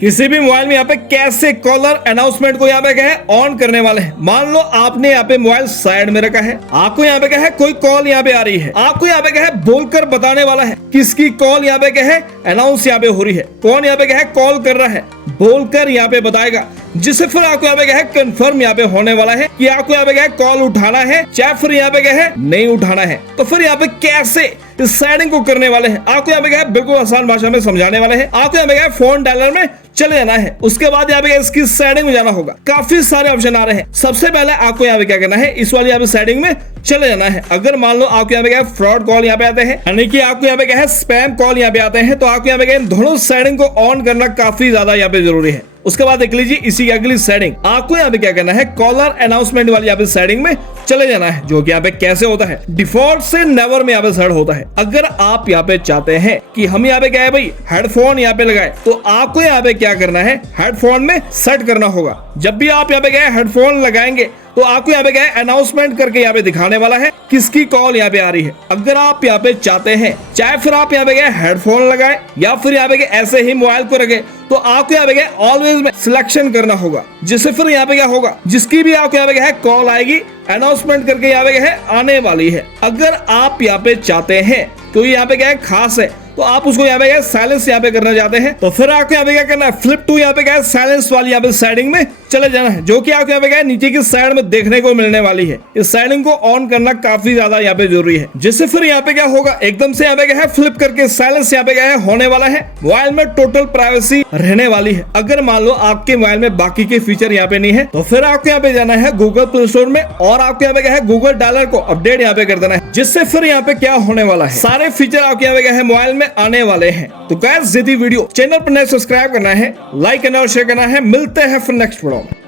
किसी भी मोबाइल में यहाँ पे कैसे कॉलर अनाउंसमेंट को यहाँ पे क्या है ऑन करने वाले हैं। मान लो आपने यहाँ पे मोबाइल साइड में रखा है, आपको यहाँ पे क्या है कोई कॉल यहाँ पे आ रही है, आपको यहाँ पे क्या है बोलकर बताने वाला है किसकी कॉल यहाँ पे क्या है अनाउंस यहाँ पे हो रही है, कौन यहाँ पे क्या है कॉल कर रहा है, बोलकर यहाँ पे बताएगा, जिससे फिर आपको यहाँ पे क्या है कंफर्म यहाँ पे होने वाला है कि आपको यहाँ पे क्या है कॉल उठाना है चाहे फिर यहाँ पे क्या है नहीं उठाना है। तो फिर यहाँ पे कैसे इस सेटिंग को करने वाले हैं, आपको यहाँ पे क्या है बिल्कुल आसान भाषा में समझाने वाले हैं। आपको यहाँ पे क्या है फोन डायलर में चले जाना है, उसके बाद यहाँ पे इसकी सेटिंग में जाना होगा। काफी सारे ऑप्शन आ रहे हैं। सबसे पहले आपको यहाँ पे क्या करना है, इस वाली यहाँ पे सेटिंग में चले जाना है। अगर मान लो आपको यहाँ पे क्या है फ्रॉड कॉल यहाँ पे आते हैं, यानी कि आपको यहाँ पे क्या है स्पैम कॉल यहाँ पे आते हैं, तो आपको यहाँ पे क्या है दोनों सेटिंग को ऑन करना काफी ज्यादा यहाँ पे जरूरी है। उसके बाद देख लीजिए इसी की अगली सेटिंग, आपको यहाँ पे क्या करना है कॉलर अनाउंसमेंट वाली यहाँ पे सेटिंग में चले जाना है, जो कि यहाँ पे कैसे होता है डिफॉल्ट से नेवर में यहाँ पे सेट होता है। अगर आप यहाँ पे चाहते हैं कि हम यहाँ पे क्या है भाई हेडफोन यहाँ पे लगाए, तो आपको यहाँ पे क्या करना है हेडफोन में सेट करना होगा। जब भी आप यहाँ पे क्या है हेडफोन लगाएंगे तो आपको यहाँ पे क्या है अनाउंसमेंट करके यहाँ पे दिखाने वाला है किसकी कॉल यहाँ पे आ रही है। अगर आप यहाँ पे चाहते हैं चाहे फिर आप यहाँ पे क्या हेडफोन लगाए या फिर यहाँ पे ऐसे ही मोबाइल को रखे, तो आपको यहाँ पे क्या ऑलवेज में सिलेक्शन करना होगा, जिससे फिर यहाँ पे क्या होगा जिसकी भी आपको यहाँ पे क्या है कॉल आएगी अनाउंसमेंट करके यहाँ पे क्या है आने वाली है। अगर आप यहाँ पे चाहते हैं तो यहाँ पे क्या है खास है, तो आप उसको यहाँ पे क्या साइलेंस यहाँ पे करना चाहते हैं, तो फिर आपको यहाँ पे क्या करना है फ्लिप टू यहाँ पे क्या है साइलेंस वाली यहाँ पे सेटिंग में चले जाना है, जो कि आपको यहाँ पे क्या है नीचे की साइड में देखने को मिलने वाली है। इस सेटिंग को ऑन करना काफी ज्यादा यहाँ पे जरूरी है, जिससे फिर यहाँ पे क्या होगा एकदम से यहाँ पे क्या है फ्लिप करके साइलेंस यहाँ पे क्या है होने वाला है। मोबाइल में टोटल प्राइवेसी रहने वाली है। अगर मान लो आपके मोबाइल में बाकी के फीचर यहाँ पे नहीं है, तो फिर आपको यहाँ पे जाना है गूगल प्ले स्टोर में और आपको यहाँ पे क्या है गूगल डायलर को अपडेट यहाँ पे कर देना है, जिससे फिर यहाँ पे क्या होने वाला है सारे फीचर आपके यहाँ पे क्या है मोबाइल में आने वाले हैं। तो गाइस यदि वीडियो चैनल पर नए सब्सक्राइब करना है, लाइक करना और शेयर करना है। मिलते हैं फिर नेक्स्ट वीडियो में।